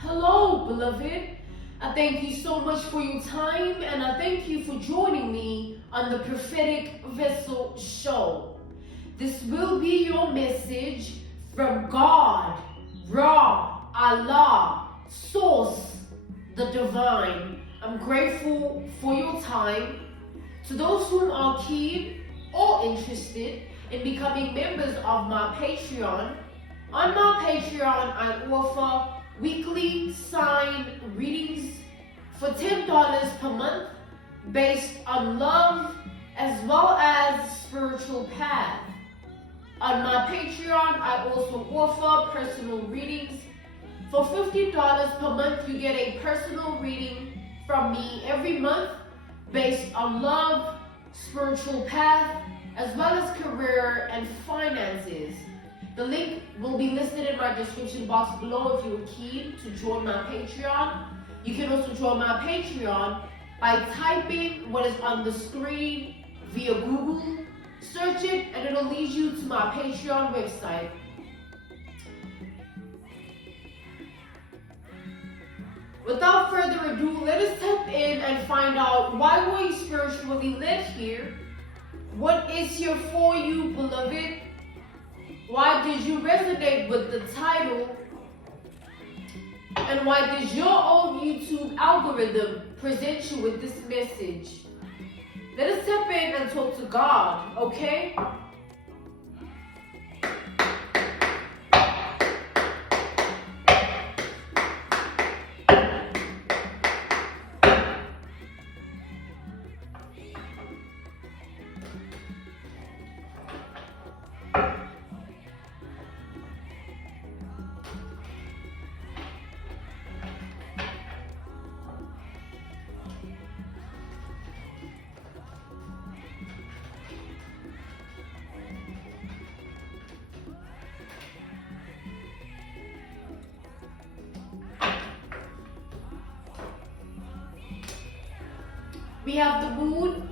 Hello, beloved. I thank you so much for your time and I thank you for joining me on the Prophetic Vessel Show. This will be your message from God, Ra, Allah, Source, the Divine. I'm grateful for your time. To those who are keen or interested in becoming members of my Patreon, on my Patreon I offer weekly sign readings for $10 per month based on love as well as spiritual path. On my Patreon, I also offer personal readings. For $50 per month, you get a personal reading from me every month based on love, spiritual path, as well as career and finances. The link will be listed in my description box below if you are keen to join my Patreon. You can also join my Patreon by typing what is on the screen via Google. Search it and it'll lead you to my Patreon website. Without further ado, let us step in and find out why were you spiritually led here? What is here for you, beloved? Why did you resonate with the title? And why did your own YouTube algorithm present you with this message? Let us step in and talk to God, okay? We have the moon.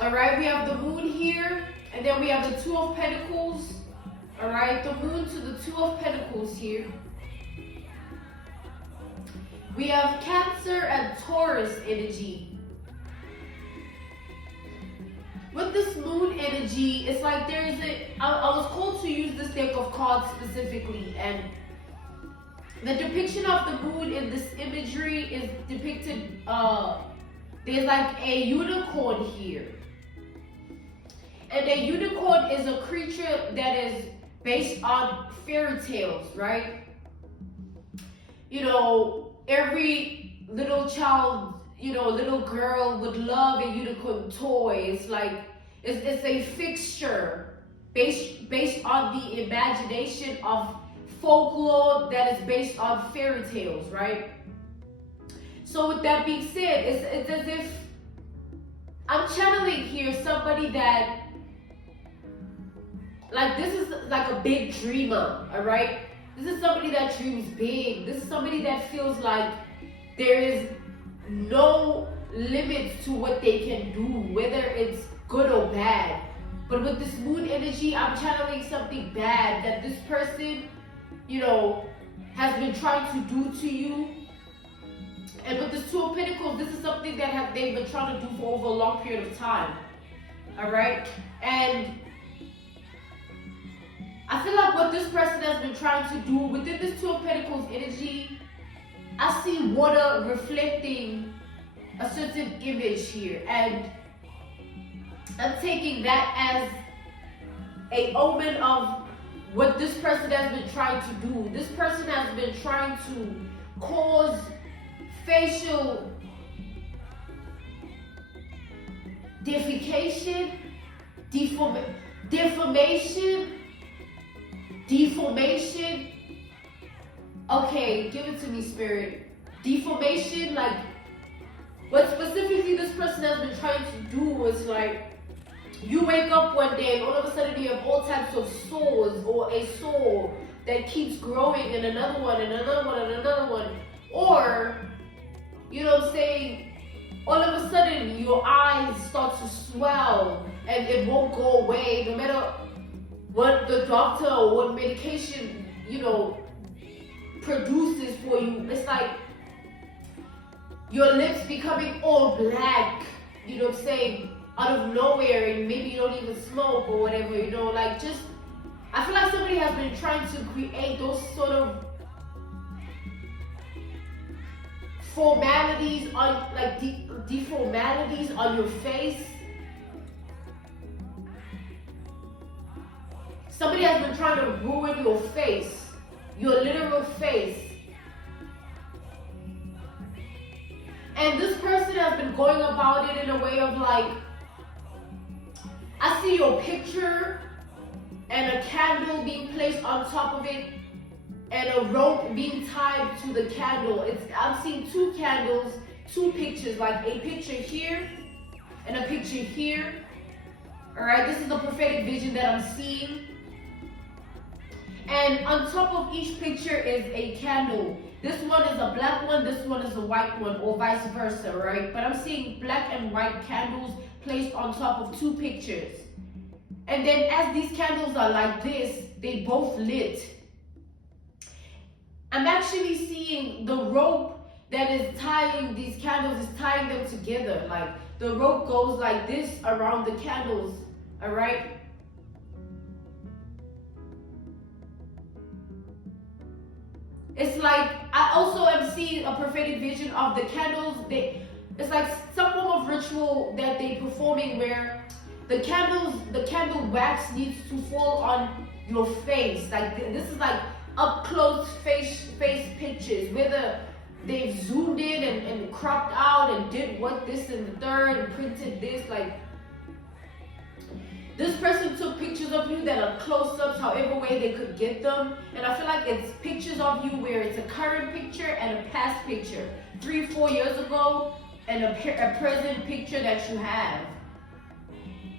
Alright, we have the moon here. And then we have the Two of Pentacles. Alright, the moon to the Two of Pentacles here. We have Cancer and Taurus energy. With this moon energy, it's like there is I was called to use this deck of cards specifically, and the depiction of the moon in this imagery is depicted, there's like a unicorn here. And a unicorn is a creature that is based on fairy tales, right? You know, every little child, little girl would love a unicorn toy. It's like, it's a fixture based on the imagination of folklore that is based on fairy tales, right? So with that being said, it's as if I'm channeling here somebody that, like, this is like a big dreamer, all right? This is somebody that dreams big. This is somebody that feels like there is no limits to what they can do, whether it's good or bad. But with this moon energy, I'm channeling something bad that this person, has been trying to do to you. And with this Two of Pentacles, this is something that they've been trying to do for over a long period of time. All right? And I feel like what this person has been trying to do within this Two of Pentacles energy, I see water reflecting a certain image here. And I'm taking that as a omen of what this person has been trying to do. This person has been trying to cause facial deformation. Okay, give it to me, Spirit. Deformation, like, what specifically this person has been trying to do was like, you wake up one day and all of a sudden you have all types of sores, or a sore that keeps growing, and another one, and another one, and another one. Or, all of a sudden your eyes start to swell and it won't go away no matter what the doctor or what medication, produces for you. It's like your lips becoming all black, you know what I'm saying, out of nowhere, and maybe you don't even smoke or whatever, you know, like just, I feel like somebody has been trying to create those sort of formalities on, like deformalities on your face. Somebody has been trying to ruin your face, your literal face. And this person has been going about it in a way of like, I see your picture and a candle being placed on top of it and a rope being tied to the candle. I'm seeing two candles, two pictures, like a picture here and a picture here. All right, this is the prophetic vision that I'm seeing. And on top of each picture is a candle. This one is a black one, this one is a white one, or vice versa, right? But I'm seeing black and white candles placed on top of two pictures. And then as these candles are like this, they both lit. I'm actually seeing the rope that is tying these candles, is tying them together. Like the rope goes like this around the candles, all right? It's like, I also am seeing a prophetic vision of the candles. It's like some form of ritual that they're performing where the candle wax needs to fall on your face. Like this is like up close face pictures, whether they've zoomed in and cropped out and did what this and the third and printed this. Like this person took pictures of you that are close-ups, however way they could get them. And I feel like it's pictures of you where it's a current picture and a past picture, 3-4 years ago, and a present picture that you have.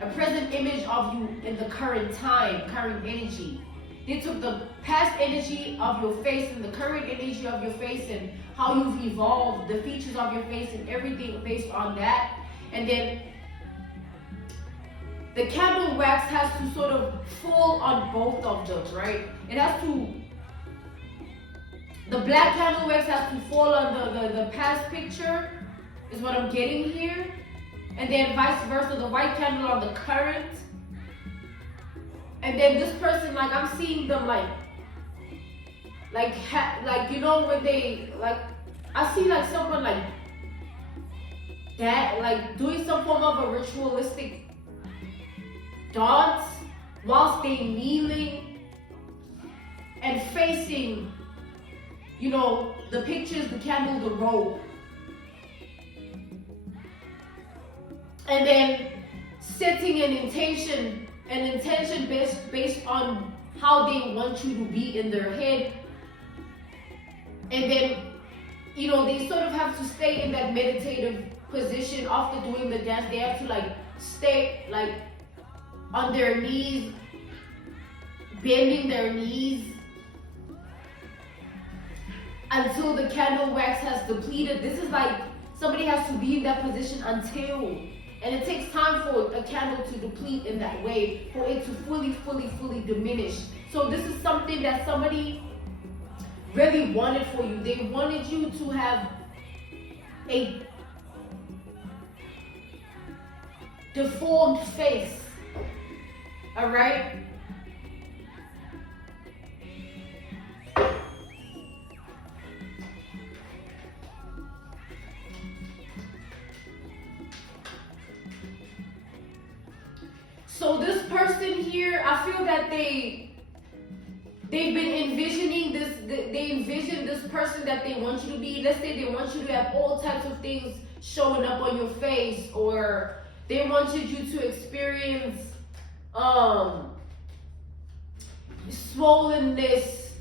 A present image of you in the current time, current energy. They took the past energy of your face and the current energy of your face and how you've evolved, the features of your face and everything based on that. And then the candle wax has to sort of fall on both of those, right? It has to, the black candle wax has to fall on the past picture, is what I'm getting here. And then vice versa, the white candle on the current. And then this person, like I'm seeing them like you know when they, like, I see like someone like that, like doing some form of a ritualistic dance whilst they kneeling and facing, you know, the pictures, the candle, the robe. And then setting an intention based on how they want you to be in their head. And then, you know, they sort of have to stay in that meditative position after doing the dance. They have to like stay like on their knees, bending their knees until the candle wax has depleted. This is like somebody has to be in that position until, and it takes time for a candle to deplete in that way, for it to fully diminish. So this is something that somebody really wanted for you. They wanted you to have a deformed face. All right? So this person here, I feel that they've been envisioning this, they envision this person that they want you to be. Let's say they want you to have all types of things showing up on your face, or they wanted you to experience swollenness,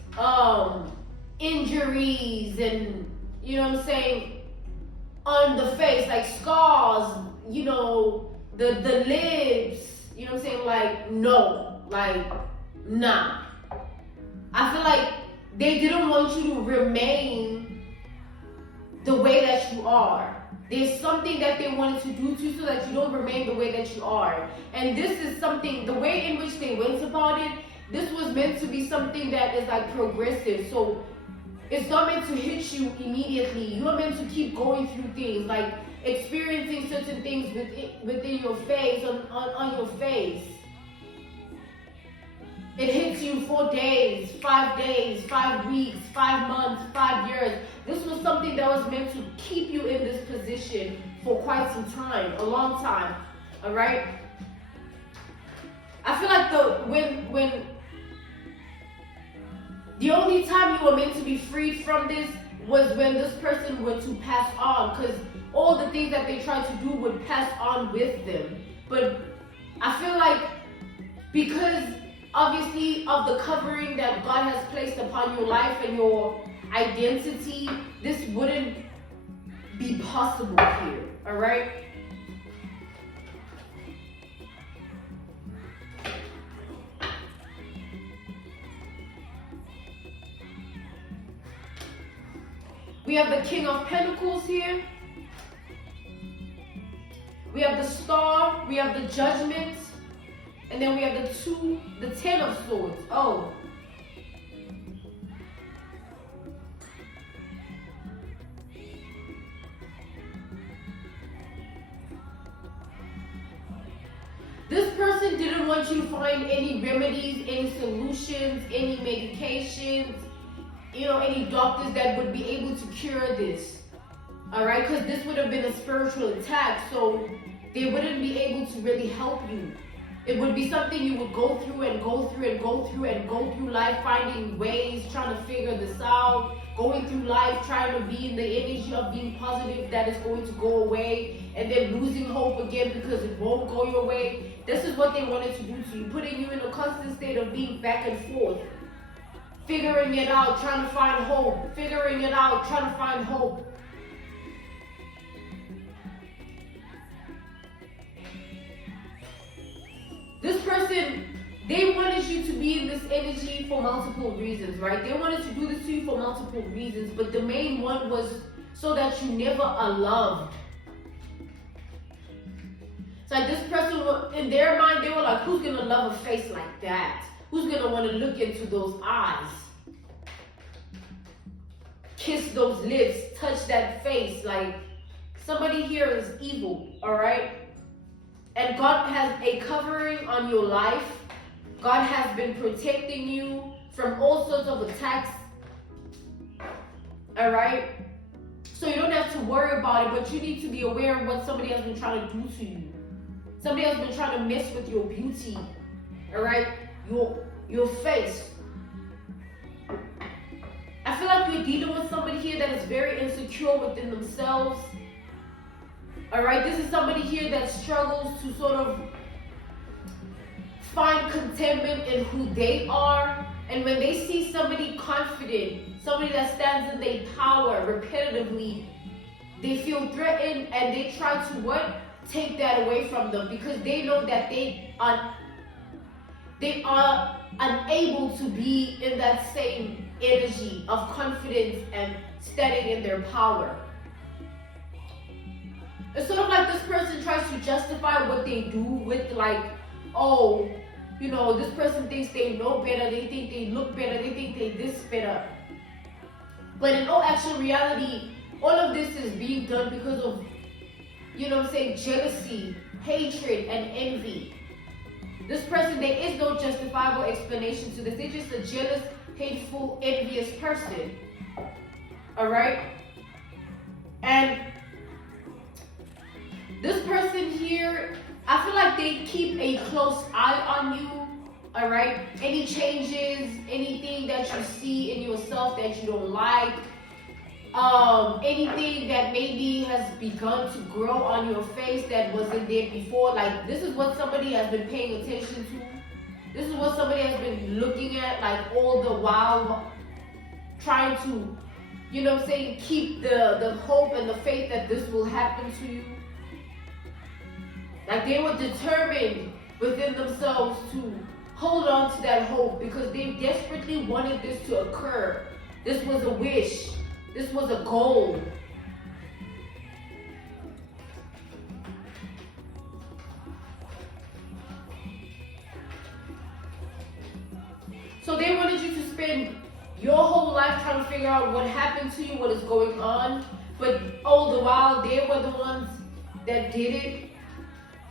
injuries, and you know what I'm saying, on the face, like scars, you know, the lips, you know what I'm saying, like no, like nah. I feel like they didn't want you to remain the way that you are. There's something that they wanted to do to you so that you don't remain the way that you are. And this is something, the way in which they went about it, this was meant to be something that is like progressive. So It's not meant to hit you immediately. You're meant to keep going through things, like experiencing certain things within your face, on your face. It hits you 4 days, 5 weeks, 5 months, 5 years. This was something that was meant to keep you in this position for quite some time, a long time. All right. I feel like when the only time you were meant to be freed from this was when this person were to pass on, because all the things that they tried to do would pass on with them. But I feel like because obviously of the covering that God has placed upon your life and your identity, this wouldn't be possible here, all right? We have the King of Pentacles here. We have the Star. We have the Judgment. And then we have the 10 of Swords. Oh. This person didn't want you to find any remedies, any solutions, any medications, any doctors that would be able to cure this. All right, because this would have been a spiritual attack, so they wouldn't be able to really help you. It would be something you would go through and go through and go through and go through life, finding ways, trying to figure this out, going through life, trying to be in the energy of being positive that is going to go away, and then losing hope again because it won't go your way. This is what they wanted to do to you, putting you in a constant state of being back and forth. Figuring it out, trying to find hope. Figuring it out, trying to find hope. This person, they wanted you to be in this energy for multiple reasons, right? They wanted to do this to you for multiple reasons, but the main one was so that you never are loved. It's like this person, in their mind, they were like, who's going to love a face like that? Who's going to want to look into those eyes? Kiss those lips, touch that face. Like, somebody here is evil, all right? And God has a covering on your life. God has been protecting you from all sorts of attacks, all right? So you don't have to worry about it, but you need to be aware of what somebody has been trying to do to you. Somebody has been trying to mess with your beauty, all right? Your face. I feel like you're dealing with somebody here that is very insecure within themselves. All right, this is somebody here that struggles to sort of find contentment in who they are. And when they see somebody confident, somebody that stands in their power repetitively, they feel threatened and they try to what? Take that away from them, because they know that they are unable to be in that same energy of confidence and standing in their power. It's sort of like this person tries to justify what they do with like, oh, this person thinks they know better, they think they look better, they think they this better. But in all actual reality, all of this is being done because of, jealousy, hatred, and envy. This person, there is no justifiable explanation to this. They're just a jealous, hateful, envious person. All right? And this person here, I feel like they keep a close eye on you. All right? Any changes, anything that you see in yourself that you don't like, anything that maybe has begun to grow on your face that wasn't there before, like this is what somebody has been paying attention to. This is what somebody has been looking at, like all the while trying to, keep the hope and the faith that this will happen to you. Like they were determined within themselves to hold on to that hope because they desperately wanted this to occur. This was a wish. This was a goal. So they wanted you to spend your whole life trying to figure out what what happened to you, what is going on, but all the while they were the ones that did it.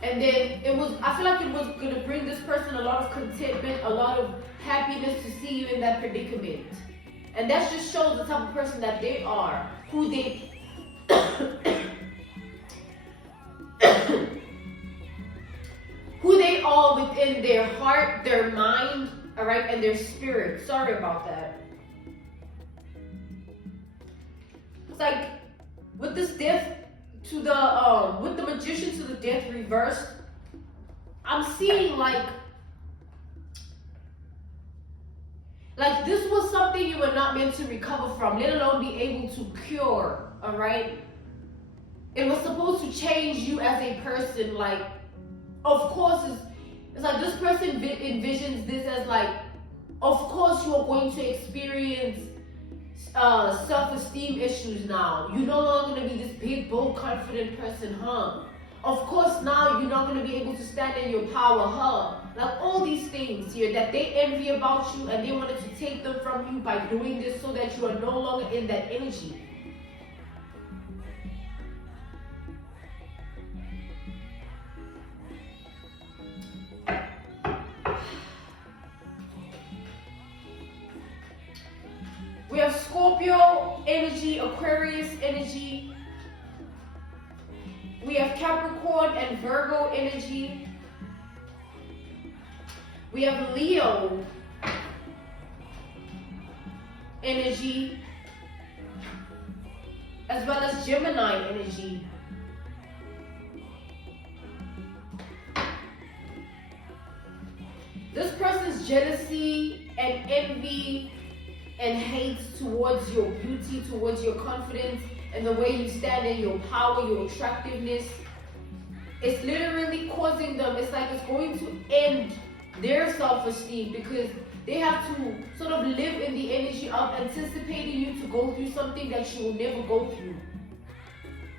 And then I feel like it was going to bring this person a lot of contentment, a lot of happiness to see you in that predicament. And that just shows the type of person that they are, who they who they are within their heart, their mind, all right, and their spirit. Sorry about that. It's like with this death to the with the magician to the death reversed, I'm seeing like this was something you were not meant to recover from, let alone be able to cure, all right? It was supposed to change you as a person. Like, of course, it's like this person envisions this as like, of course you are going to experience self-esteem issues now. You're no longer going to be this big, bold, confident person, huh? Of course now you're not going to be able to stand in your power, huh? Like all these things here that they envy about you, and they wanted to take them from you by doing this so that you are no longer in that energy. We have Scorpio energy, Aquarius energy. We have Capricorn and Virgo energy. We have Leo energy, as well as Gemini energy. This person's jealousy and envy and hate towards your beauty, towards your confidence, and the way you stand in your power, your attractiveness, it's literally causing them, it's like it's going to end their self-esteem, because they have to sort of live in the energy of anticipating you to go through something that you will never go through.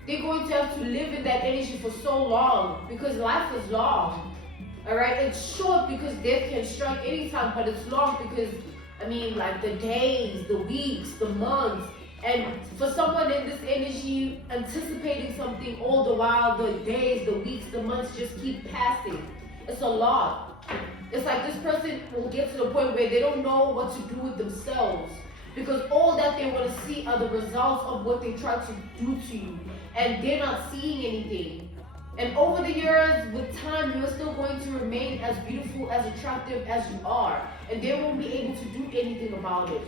They're going to have to live in that energy for so long, because life is long. All right, it's short because death can strike anytime, but it's long because, I mean, like the days, the weeks, the months, and for someone in this energy anticipating something all the while, the days, the weeks, the months just keep passing. It's a lot. It's like this person will get to the point where they don't know what to do with themselves, because all that they want to see are the results of what they try to do to you, and they're not seeing anything. And over the years, with time, you're still going to remain as beautiful, as attractive as you are, and they won't be able to do anything about it.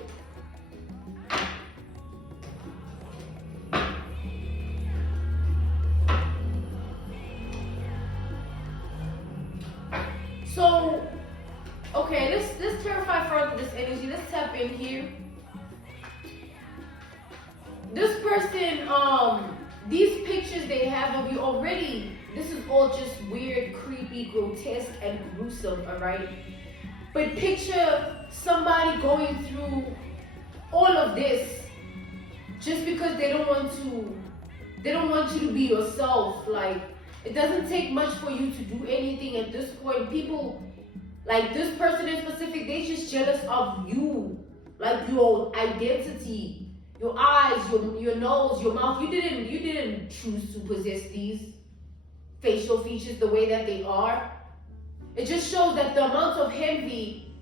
So, okay, let's clarify further this energy. Let's tap in here. This person, these pictures they have of you already, this is all just weird, creepy, grotesque, and gruesome, all right? But picture somebody going through all of this just because they don't want you to be yourself. Like, it doesn't take much for you to do anything at this point. People, like this person in specific, they're just jealous of you, like your identity. Your eyes, your nose, your mouth. You didn't choose to possess these facial features the way that they are. It just shows that the amount of envy,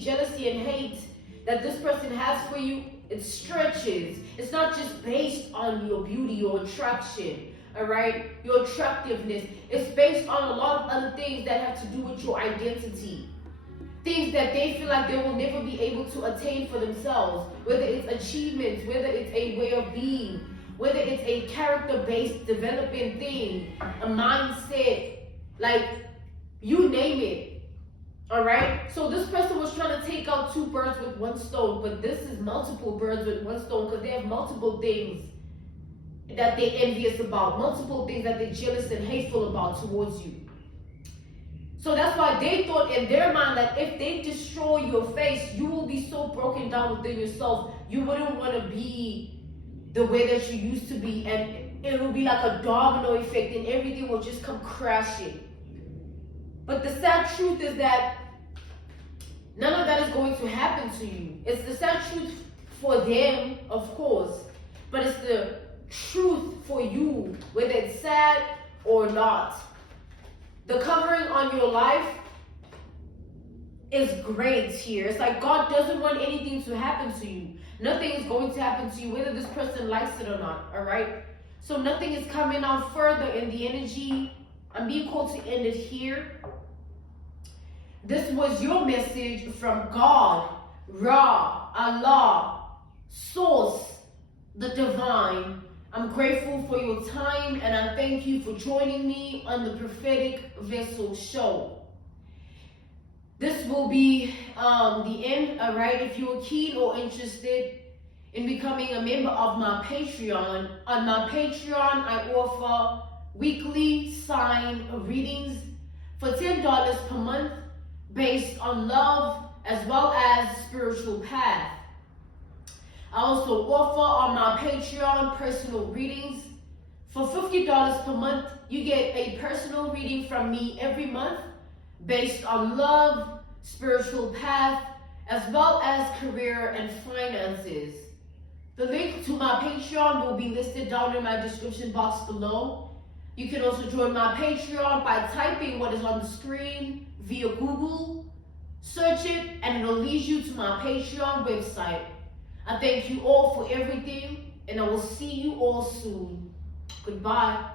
jealousy, and hate that this person has for you, it stretches. It's not just based on your beauty, your attraction, all right? Your attractiveness. It's based on a lot of other things that have to do with your identity. Things that they feel like they will never be able to attain for themselves, whether it's achievements, whether it's a way of being, whether it's a character-based developing thing, a mindset, like you name it, all right? So this person was trying to take out two birds with one stone, but this is multiple birds with one stone, because they have multiple things that they're envious about, multiple things that they're jealous and hateful about towards you. So that's why they thought in their mind that if they destroy your face, you will be so broken down within yourself, you wouldn't want to be the way that you used to be, and it will be like a domino effect, and everything will just come crashing. But the sad truth is that none of that is going to happen to you. It's the sad truth for them, of course, but it's the truth for you, whether it's sad or not. The covering on your life is great here. It's like God doesn't want anything to happen to you. Nothing is going to happen to you, whether this person likes it or not, all right? So nothing is coming out further in the energy. I'm being called to end it here. This was your message from God, Ra, Allah, Source, the Divine. I'm grateful for your time, and I thank you for joining me on the Prophetic Vessel Show. This will be the end, all right? If you're keen or interested in becoming a member of my Patreon, on my Patreon, I offer weekly sign readings for $10 per month based on love as well as spiritual path. I also offer on my Patreon personal readings. For $50 per month, you get a personal reading from me every month based on love, spiritual path, as well as career and finances. The link to my Patreon will be listed down in my description box below. You can also join my Patreon by typing what is on the screen via Google. Search it and it'll lead you to my Patreon website. I thank you all for everything, and I will see you all soon. Goodbye.